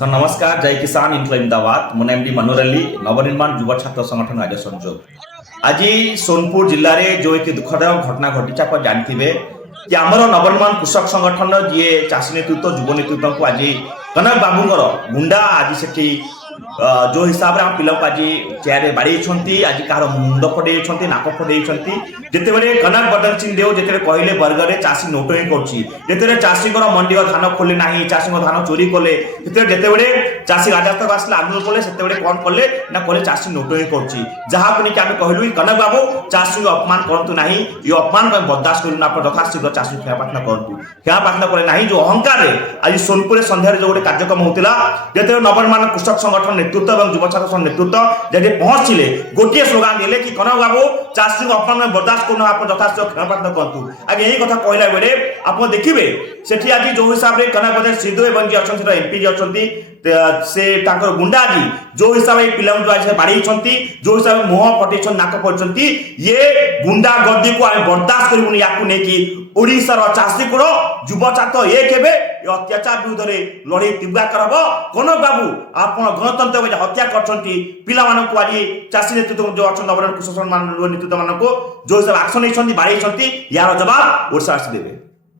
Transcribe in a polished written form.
Sir नमस्कार, जय किसान इनक्लेव अहमदाबाद मो एमडी मनोहर अली नवनिर्माण युवा छात्र संगठन आज संजोग आज सोनपुर जिले में जो एक दुखदायक घटना घटी आप जानते कि आमर नवनिर्माण कृषक संगठन जी चाषी नेतृत्व युव नेतृत्व को आज कनक बाबूर गुंडा आज से जो हिसाब से पिला को आज चेयर बाड़ी आज कहार मुंड फटे नाक फटे जिते कनक बदन सिंह देव जिते कहले बर्गर चाषी नोटई कर चाषी मंडी धान खोले ना चाषी धान चोरी कले जिते चाषी राजस्व आसला आंदोलन कले से कौन कले ना कले चाषी नोटई कर जहाँ को लेकिन आम कहलु कनक बाबू चाषी को अपमान करूँ ना ये अपमान बर्दाश्त करूँ आप यथाशीघ्र चाषी क्षमा प्रार्थना करूँ क्षमा प्रार्थना करें ना जो अहंकार आज सोनपुर सन्धार जो गोटे कार्यक्रम होता जिते नवनिर्माण कृषक संगठन नेतृत्व और युवा छात्र नेतृत्व जब पहुंचले गोटे स्लोगान दिले कि कनक बाबू चाषी को अपमान बर्दाश्त करूँ आप यथाशीघ्र क्षमा प्रार्थना करूँ आज यही कथा कहला बेले आप देखिए सेठी आज जो हिसाब से कनक बदन सिद्धू एवं जी अच्छा एमपी जी अच्छा से गुंडा आज जो हिसाब से पिला बाड़ी जो हिसाब से मुह फटे नाक फटे ये गुंडा गर्दी को आम बर्दाश्त करूँ या ओडिशार चाषी को युवा छात्र एक हे अत्याचार विरुद्ध में लड़ाई तीव्र हम कनक बाबू आप गणतंत्र हत्या कर पिला आज चाषी नेतृत्व जो अच्छा नवनिर्माण कृषक नेतृत्व मान जो हिसाब से आक्शन नहीं बाड़ी यार जवाब ओडिशा देवे।